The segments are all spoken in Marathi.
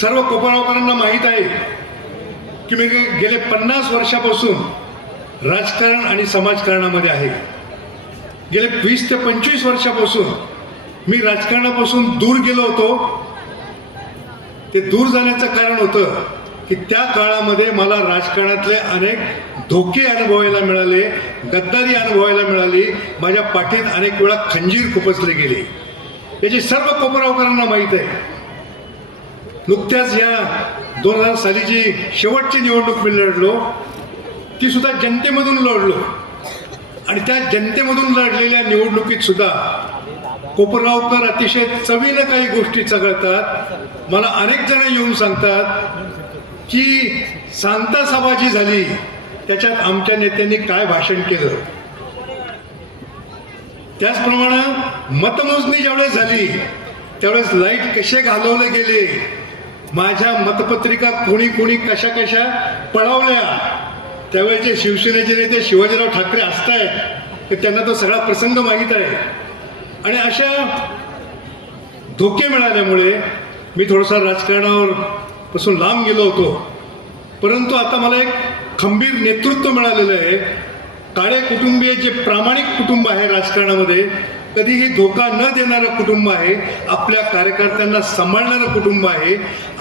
सर्व कोपरावकरांना माहीत आहे की मी गेले पन्नास वर्षापासून राजकारण आणि समाजकारणामध्ये आहे. गेले वीस ते पंचवीस वर्षापासून मी राजकारणापासून दूर गेलो होतो. ते दूर जाण्याचं कारण होतं की त्या काळामध्ये मला राजकारणातले अनेक धोके अनुभवायला मिळाले गद्दारी अनुभवायला मिळाली. माझ्या पाठीत अनेक वेळा खंजीर खुपसले गेले. याची सर्व कोपरावकरांना माहीत आहे. नुकत्याच या दोन हजार सालीची शेवटची निवडणूक मी लढलो ती सुद्धा जनतेमधून लढलो. आणि त्या जनतेमधून लढलेल्या निवडणुकीत सुद्धा कोपरगावकर अतिशय चवीनं काही गोष्टी चघळतात मला अनेक जण येऊन सांगतात की सांता सभाजी झाली त्याच्यात आमच्या नेत्यांनी काय भाषण केलं? त्याचप्रमाणे मतमोजणी ज्यावेळेस झाली त्यावेळेस लाइट कसे घालवले गेले? माझ्या मतपत्रिका कोणी कोणी कशा कशा पळवल्या त्यावेळेचे शिवसेनेचे नेते शिवाजीराव ठाकरे असतायत तर त्यांना तो सगळा प्रसंग माहीत आहे. आणि अशा धोके मिळाल्यामुळे मी थोडासा राजकारणावर पासून लांब गेलो होतो. परंतु आता मला एक खंबीर नेतृत्व मिळालेलं आहे. काळे कुटुंबीय जे प्रामाणिक कुटुंब आहे राजकारणामध्ये कधीही धोका न देणारं कुटुंब आहे आपल्या कार्यकर्त्यांना सांभाळणारं कुटुंब आहे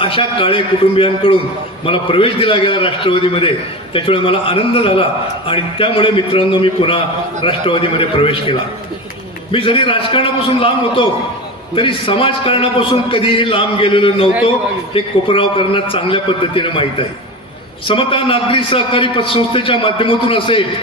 अशा काळे कुटुंबियांकडून मला प्रवेश दिला गेला राष्ट्रवादीमध्ये. त्याच्यामुळे मला आनंद झाला आणि त्यामुळे मित्रांनो मी पुन्हा राष्ट्रवादीमध्ये प्रवेश केला. मी जरी राजकारणापासून लांब होतो तरी समाजकारणापासून कधीही लांब गेलेलो नव्हतो हे कोपरावकरांना चांगल्या पद्धतीने माहीत आहे. समता नागरी सहकारी पतसंस्थेच्या माध्यमातून असेल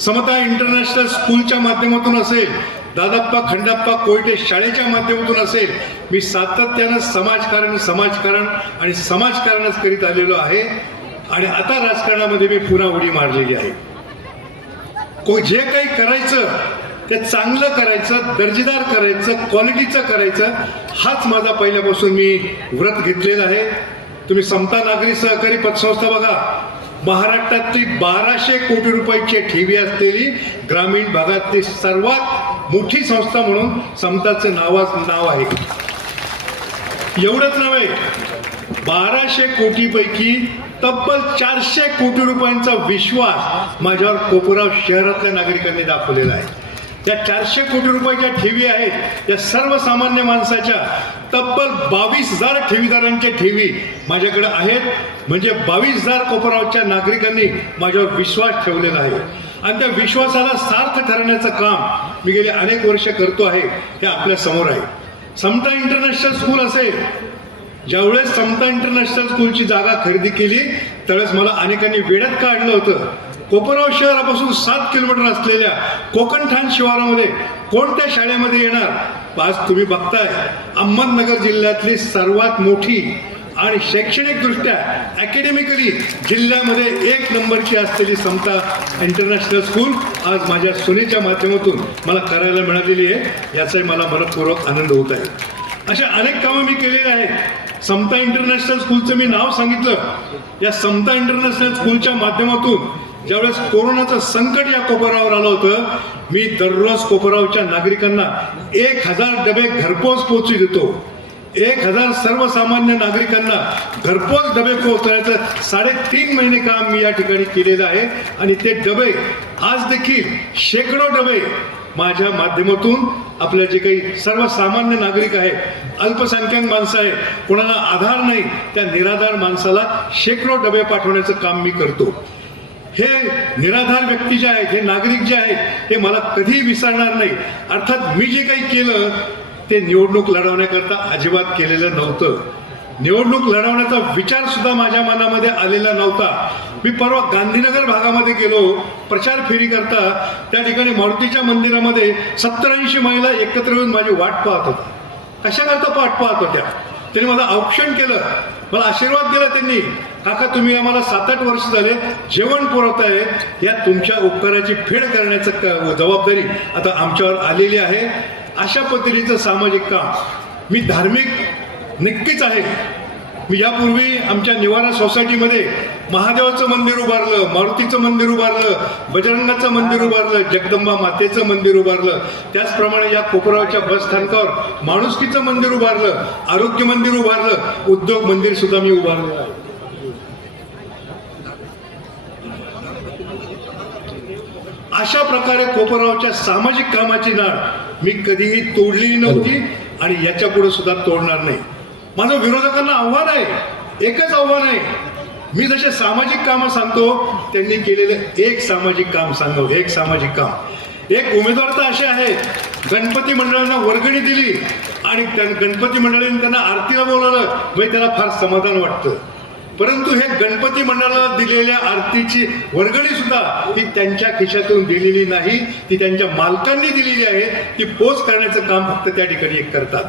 समता इंटरनॅशनल स्कूलच्या माध्यमातून असेल दादाप्पा खंडाप्पा कोयटे शाळेच्या माध्यमातून असेल मी सातत्यानं समाजकारण समाजकारण आणि समाजकारणच करीत आलेलो आहे. आणि आता राजकारणामध्ये मी पुन्हा उडी मारलेली आहे. को जे काही करायचं ते चांगलं करायचं दर्जेदार करायचं क्वालिटीचं करायचं हाच माझा पहिल्यापासून मी व्रत घेतलेला आहे. तुम्ही समता नागरी सहकारी पतसंस्था बघा. महाराष्ट्रातली बाराशे कोटी रुपयाची ठेवी असलेली ग्रामीण भागातली सर्वात मोठी संस्था म्हणून समताचं नावाच नाव आहे. एवढंच नव्हे बाराशे कोटीपैकी तब्बल चारशे कोटी रुपयांचा विश्वास माझ्यावर कोपराव शहरातल्या नागरिकांनी दाखवलेला आहे. त्या चारशे कोटी रुपयाच्या ठेवी आहेत या सर्वसामान्य माणसाच्या तब्बल बावीस हजार ठेवीदारांच्या ठेवी माझ्याकडे आहेत. म्हणजे बावीस हजार कोपरावच्या नागरिकांनी माझ्यावर विश्वास ठेवलेला आहे. आणि त्या विश्वासाला सार्थ ठरण्याचं काम मी गेले अनेक वर्ष करतो आहे हे आपल्यासमोर आहे. समता इंटरनॅशनल स्कूल असेल. ज्यावेळेस समता इंटरनॅशनल स्कूलची जागा खरेदी केली त्यावेळेस मला अनेकांनी वेळात काढलं होतं. कोपराव शहरापासून सात किलोमीटर असलेल्या कोकणठाण शिवारामध्ये कोणत्या शाळेमध्ये येणार? आज तुम्ही बघताय अहमदनगर जिल्ह्यातली सर्वात मोठी आणि शैक्षणिकदृष्ट्या अकॅडमिकली जिल्ह्यामध्ये एक नंबरची असलेली समता इंटरनॅशनल स्कूल आज माझ्या सुनेच्या माध्यमातून मला करायला मिळालेली आहे. याचाही मला मनपूर्वक आनंद होत आहे. अशा अनेक कामं मी केलेली आहेत. समता इंटरनॅशनल स्कूलचं मी नाव सांगितलं. या समता इंटरनॅशनल स्कूलच्या माध्यमातून ज्यावेळेस कोरोनाचं संकट या कोपरावर आलं होतं मी दररोज कोपरावच्या नागरिकांना एक हजार डबे घरपोच पोचू देतो. एक हजार सर्वसामान्य नागरिकांना घरपोच डबे पोहोचण्याचं साडेतीन महिने काम मी या ठिकाणी केलेलं आहे. आणि ते डबे आज देखील शेकडो डबे माझ्या माध्यमातून आपल्या जे काही सर्वसामान्य नागरिक आहेत अल्पसंख्याक माणसं आहेत कोणाला आधार नाही त्या निराधार माणसाला शेकडो डबे पाठवण्याचं काम मी करतो. हे निराधार व्यक्ती जे आहेत हे नागरिक जे आहेत हे मला कधीही विसरणार नाही. अर्थात मी जे काही केलं ते निवडणूक लढवण्याकरता अजिबात केलेलं नव्हतं. निवडणूक लढवण्याचा विचार सुद्धा माझ्या मनामध्ये आलेला नव्हता. मी परवा गांधीनगर भागामध्ये गेलो प्रचार फेरी करता त्या ठिकाणी मारुतीच्या मंदिरामध्ये सत्तर ऐंशी महिला एकत्र येऊन माझी वाट पाहत होत्या. कशाकरता वाट पाहत होत्या? त्यांनी माझं औक्षण केलं. मला आशीर्वाद दिला त्यांनी. काका तुम्ही आम्हाला सात आठ वर्ष झाले जेवण पुरवताय. या तुमच्या उपकाराची फेड करण्याचं क- जबाबदारी आता आमच्यावर आलेली आहे. अशा पद्धतीचं सामाजिक काम मी धार्मिक नक्कीच आहे. मी यापूर्वी आमच्या निवारा सोसायटीमध्ये महादेवाचं मंदिर उभारलं मारुतीचं मंदिर उभारलं बजरंगाचं मंदिर उभारलं जगदंबा मातेचं मंदिर उभारलं. त्याचप्रमाणे या कोपरावच्या बस स्थानकावर माणुसकीचं मंदिर उभारलं आरोग्य मंदिर उभारलं उद्योग मंदिर सुद्धा मी उभारलं अशा प्रकारे कोपरावच्या सामाजिक कामाची नाळ मी कधीही तोडलेली नव्हती आणि याच्यापुढे सुद्धा तोडणार नाही. माझं विरोधकांना आव्हान आहे. एकच आव्हान आहे. मी जसे सामाजिक कामं सांगतो त्यांनी केलेलं एक सामाजिक काम सांगावं. एक सामाजिक काम. एक उमेदवार तर असे आहेत गणपती मंडळांना वर्गणी दिली आणि गणपती मंडळाने त्यांना आरतीला बोलावलं. म्हणजे त्याला फार समाधान वाटतं. परंतु हे गणपती मंडळाला दिलेल्या आरतीची वर्गणी सुद्धा ही त्यांच्या खिशातून दिलेली नाही. ती त्यांच्या मालकांनी दिलेली आहे. ती पोच करण्याचं काम फक्त त्या ठिकाणी एक करतात.